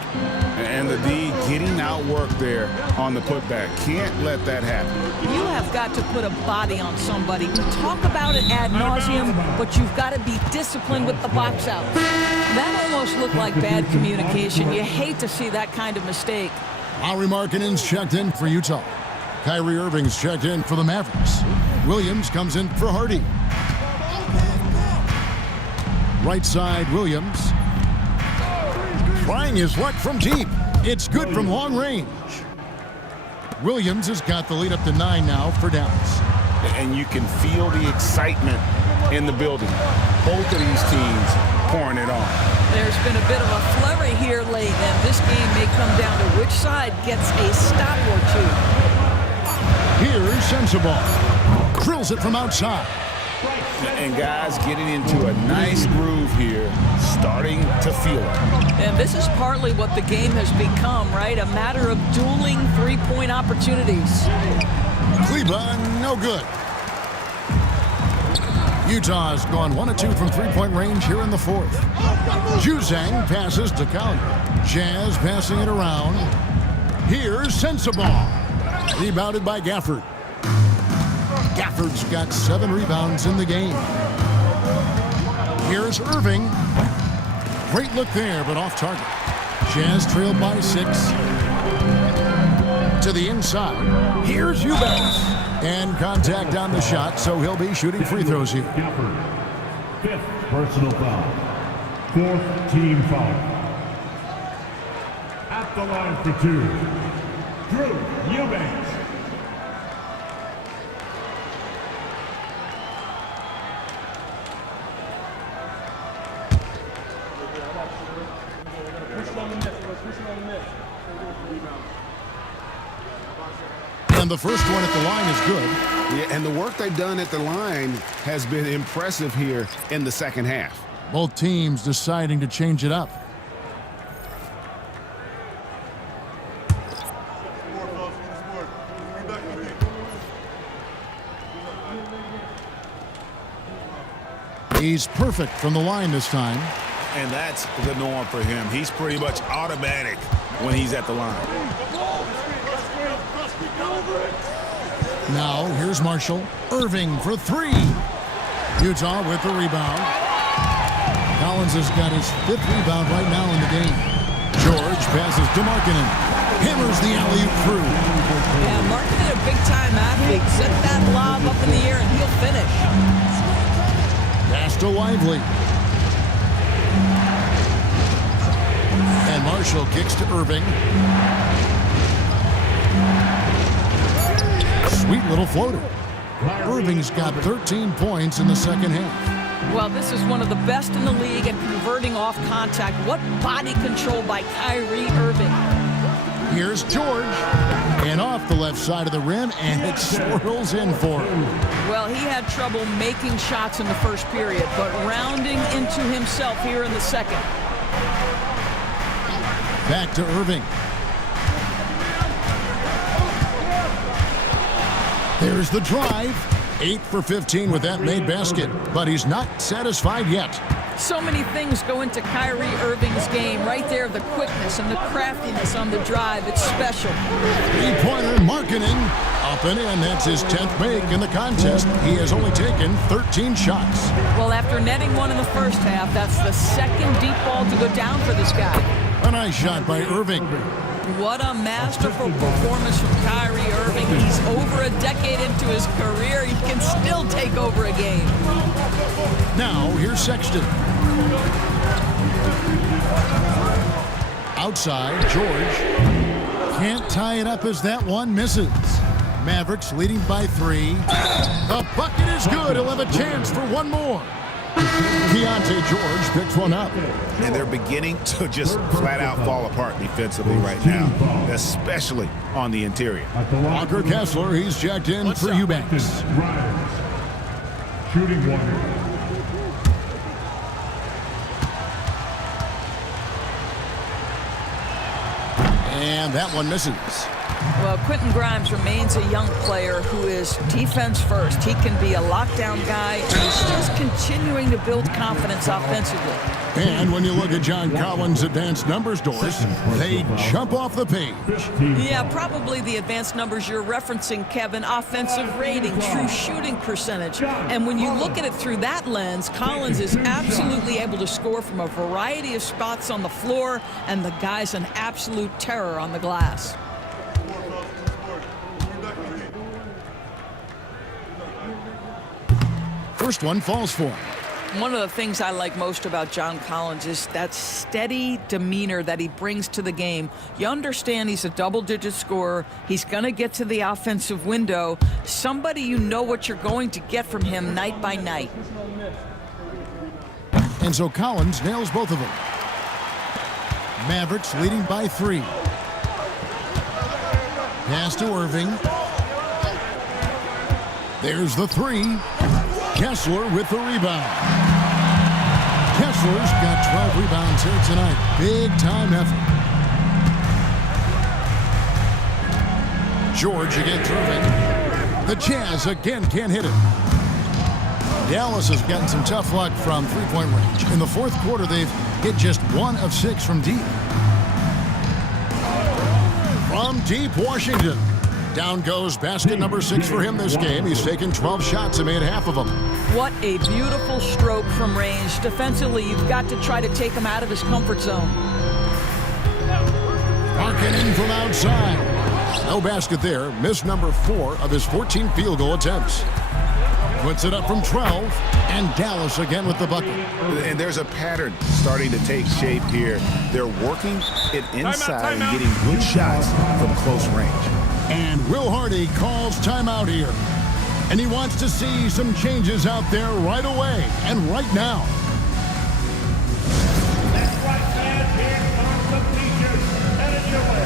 And the D getting outworked there on the putback. Can't let that happen. You have got to put a body on somebody. We talk about it ad nauseum, but you've got to be disciplined with the box out. That almost looked like bad communication. You hate to see that kind of mistake. Lauri Markkanen's checked in for Utah. Kyrie Irving's checked in for the Mavericks. Williams comes in for Hardy. Right side, Williams. Trying his luck from deep. It's good from long range. Williams has got the lead up to 9 now for Dallas. And you can feel the excitement in the building. Both of these teams pouring it on. There's been a bit of a flurry here late, and this game may come down to which side gets a stop or 2. Here's Sensabaugh. Drills it from outside. And guys getting into a nice groove here, starting to feel it. And this is partly what the game has become, right? A matter of dueling three-point opportunities. Kleba, no good. Utah's gone 1 of 2 from three-point range here in the fourth. Juzang passes to Collier. Jazz passing it around. Here's Sensabaugh. Rebounded by Gafford. Gafford's got 7 rebounds in the game. Here's Irving. Great look there, but off target. Jazz trailed by 6. To the inside. Here's Eubanks. And contact on the shot, so he'll be shooting free throws here. Gafford, 5th personal foul. 4th team foul. At the line for 2, Drew Eubanks. And the first one at the line is good. Yeah, and the work they've done at the line has been impressive here in the second half. Both teams deciding to change it up. He's perfect from the line this time. And that's the norm for him. He's pretty much automatic when he's at the line. Now, here's Marshall. Irving for 3. Utah with the rebound. Collins has got his 5th rebound right now in the game. George passes to Markkanen. Hammers the alley-oop through. Yeah, Markkanen, a big-time athlete. Set that lob up in the air and he'll finish. Pass to Lively. And Marshall kicks to Irving. Sweet little floater. Irving's got 13 points in the second half. Well, this is one of the best in the league at converting off contact. What body control by Kyrie Irving. Here's George. And off the left side of the rim, and it swirls in for him. Well, he had trouble making shots in the first period, but rounding into himself here in the second. Back to Irving. There's the drive. 8 for 15 with that made basket, but he's not satisfied yet. So many things go into Kyrie Irving's game. Right there, the quickness and the craftiness on the drive. It's special. Three-pointer, Markkanen. Up and in. That's his 10th make in the contest. He has only taken 13 shots. Well, after netting one in the first half, that's the second deep ball to go down for this guy. A nice shot by Irving. What a masterful performance from Kyrie Irving. He's over a decade into his career. He can still take over a game. Now, here's Sexton. Outside, George. Can't tie it up as that one misses. Mavericks leading by 3. The bucket is good. He'll have a chance for one more. Keontae George picks one up. And they're beginning to just flat out fall apart defensively right now, especially on the interior. Walker Kessler, he's jacked in for Eubanks. Shooting 1. And that one misses. Well, Quentin Grimes remains a young player who is defense first. He can be a lockdown guy, and he's just continuing to build confidence offensively. And when you look at John Collins' advanced numbers, Doris, they jump off the page. Yeah, probably the advanced numbers you're referencing, Kevin. Offensive rating, true shooting percentage. And when you look at it through that lens, Collins is absolutely able to score from a variety of spots on the floor, and the guy's an absolute terror on the glass. First one falls for him. One of the things I like most about John Collins is that steady demeanor that he brings to the game. You understand he's a double-digit scorer. He's going to get to the offensive window. Somebody you know what you're going to get from him night by night. And so Collins nails both of them. Mavericks leading by 3. Pass to Irving. There's the 3. Kessler with the rebound. Kessler's got 12 rebounds here tonight. Big time effort. George against Irving. The Jazz again can't hit it. Dallas has gotten some tough luck from three-point range. In the fourth quarter, they've hit just 1 of 6 from deep. From deep, Washington. Down goes basket number 6 for him this game. He's taken 12 shots and made half of them. What a beautiful stroke from range. Defensively, you've got to try to take him out of his comfort zone. Markkanen from outside. No basket there. Missed number 4 of his 14 field goal attempts. Puts it up from 12, and Dallas again with the bucket. And there's a pattern starting to take shape here. They're working it inside and getting good shots from close range. And Will Hardy calls timeout here. And he wants to see some changes out there right away and right now. That's right, fans. Here are some teachers headed your way.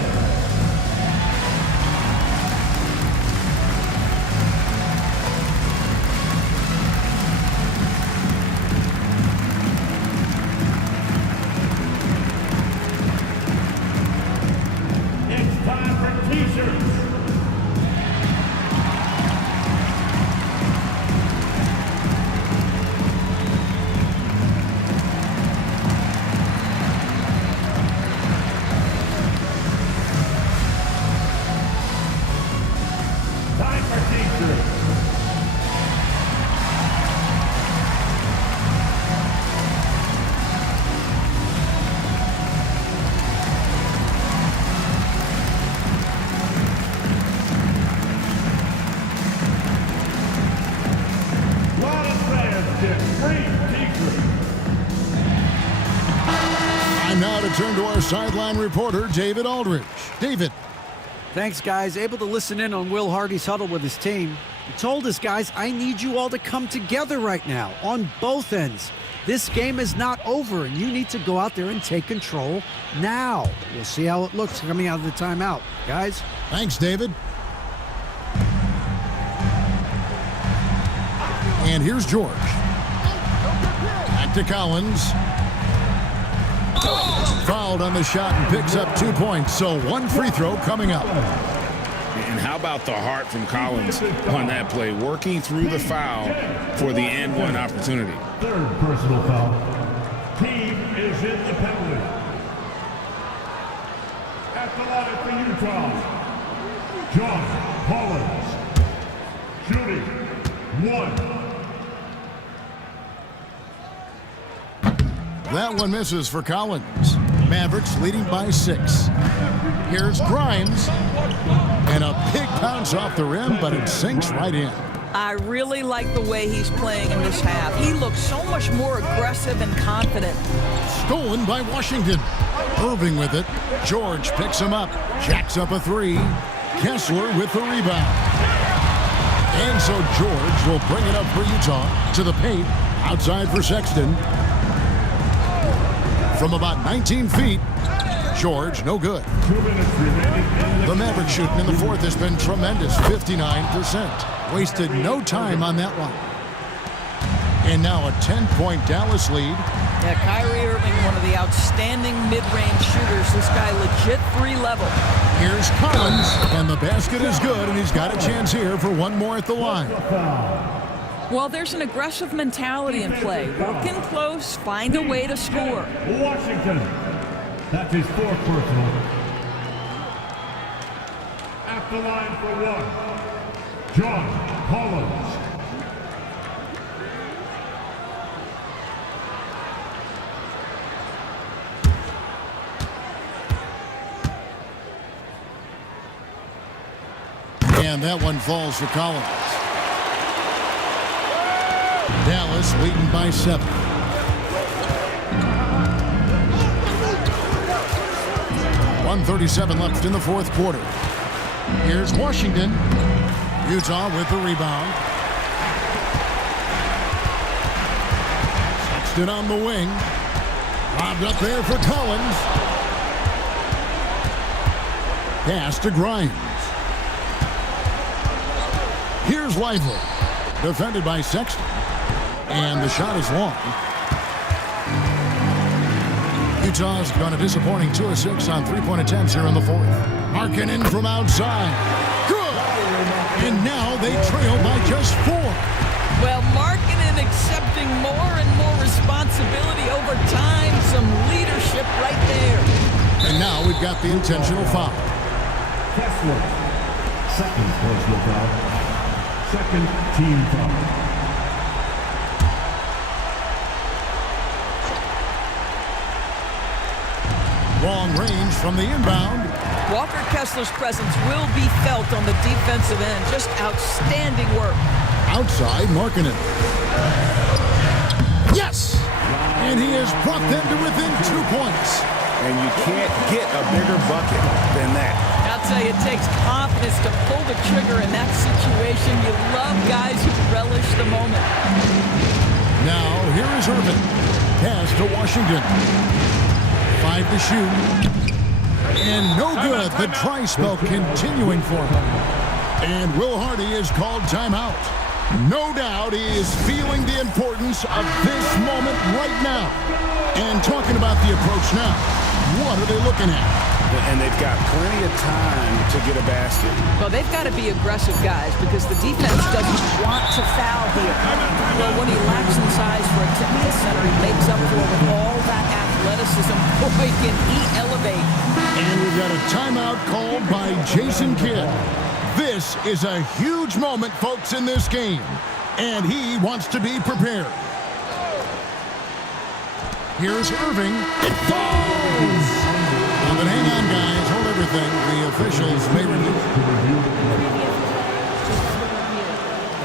It's time for t-shirts. Time for t-shirts. Lot of fans get free t-shirts. And now to turn to our sideline reporter, David Aldridge. David. Thanks, guys. Able to listen in on Will Hardy's huddle with his team. He told us, guys, I need you all to come together right now on both ends. This game is not over, and you need to go out there and take control now. We'll see how it looks coming out of the timeout. Guys? Thanks, David. And here's George. Back to Collins. Fouled on the shot and picks up 2 points. So 1 free throw coming up. And how about the heart from Collins on that play, working through the foul for the and one opportunity. Third personal foul. Team is in the penalty. At the line for Utah, John Collins. Shooting 1. That one misses for Collins. Mavericks leading by 6. Here's Grimes. And a big bounce off the rim, but it sinks right in. I really like the way he's playing in this half. He looks so much more aggressive and confident. Stolen by Washington. Irving with it. George picks him up. Jacks up a 3. Kessler with the rebound. And so George will bring it up for Utah to the paint. Outside for Sexton. From about 19 feet, George, no good. 2 minutes remaining. The Mavericks shooting in the fourth has been tremendous, 59%. Wasted no time on that one. And now a 10-point Dallas lead. Yeah, Kyrie Irving, one of the outstanding mid-range shooters. This guy legit 3 level. Here's Collins, and the basket is good, and he's got a chance here for 1 more at the line. Well, there's an aggressive mentality in play. Work in close, find a way to score. Washington. That's his 4th personal. At the line for 1, John Collins. And that one falls for Collins. Dallas leading by 7. .137 left in the fourth quarter. Here's Washington. Utah with the rebound. Sexton on the wing. Lobbed up there for Collins. Pass to Grimes. Here's Lively. Defended by Sexton. And the shot is long. Utah's gone a disappointing 2 of 6 on 3-point attempts here in the fourth. Markkanen from outside. Good! And now they trail by just 4. Well, Markkanen been accepting more and more responsibility over time. Some leadership right there. And now we've got the intentional foul. Kessler, second personal foul. Second team foul. Long range from the inbound. Walker Kessler's presence will be felt on the defensive end. Just outstanding work. Outside, Markkanen. Yes! And he has brought them to within 2 points. And you can't get a bigger bucket than that. I'll tell you, it takes confidence to pull the trigger in that situation. You love guys who relish the moment. Now, here is Irving. Pass to Washington. 5 to shoot. And no good. The try spell continuing for him. And Will Hardy is called timeout. No doubt he is feeling the importance of this moment right now. And talking about the approach now, what are they looking at? And they've got plenty of time to get a basket. Well, they've got to be aggressive, guys, because the defense doesn't want to foul here. Well, when he lacks in size for a typical center, he makes up for it with all that athleticism. Boy, can he elevate. And we've got a timeout called by Jason Kidd. This is a huge moment, folks, in this game. And he wants to be prepared. Here's Irving. It falls! But hang on, guys. Hold everything. The officials may review.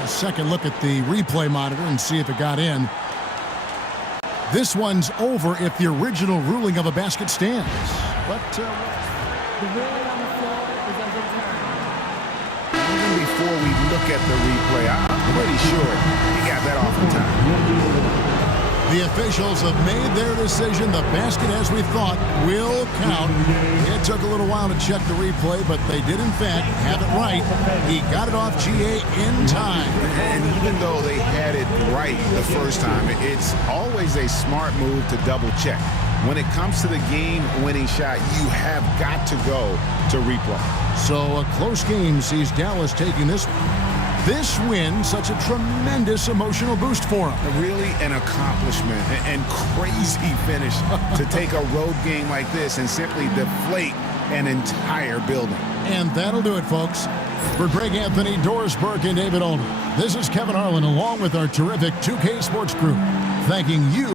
A second look at the replay monitor and see if it got in. This one's over if the original ruling of a basket stands. But the ruling on the floor is overturned. Even before we look at the replay, I'm pretty sure he got that off the time. The officials have made their decision. The basket, as we thought, will count. It took a little while to check the replay, but they did, in fact, have it right. He got it off GA in time. And even though they had it right the first time, it's always a smart move to double check. When it comes to the game-winning shot, you have got to go to replay. So a close game sees Dallas taking this one. This win, such a tremendous emotional boost for him. Really an accomplishment and crazy finish to take a road game like this and simply deflate an entire building. And that'll do it, folks. For Greg Anthony, Doris Burke, and David Alden, this is Kevin Harlan along with our terrific 2K Sports crew, thanking you.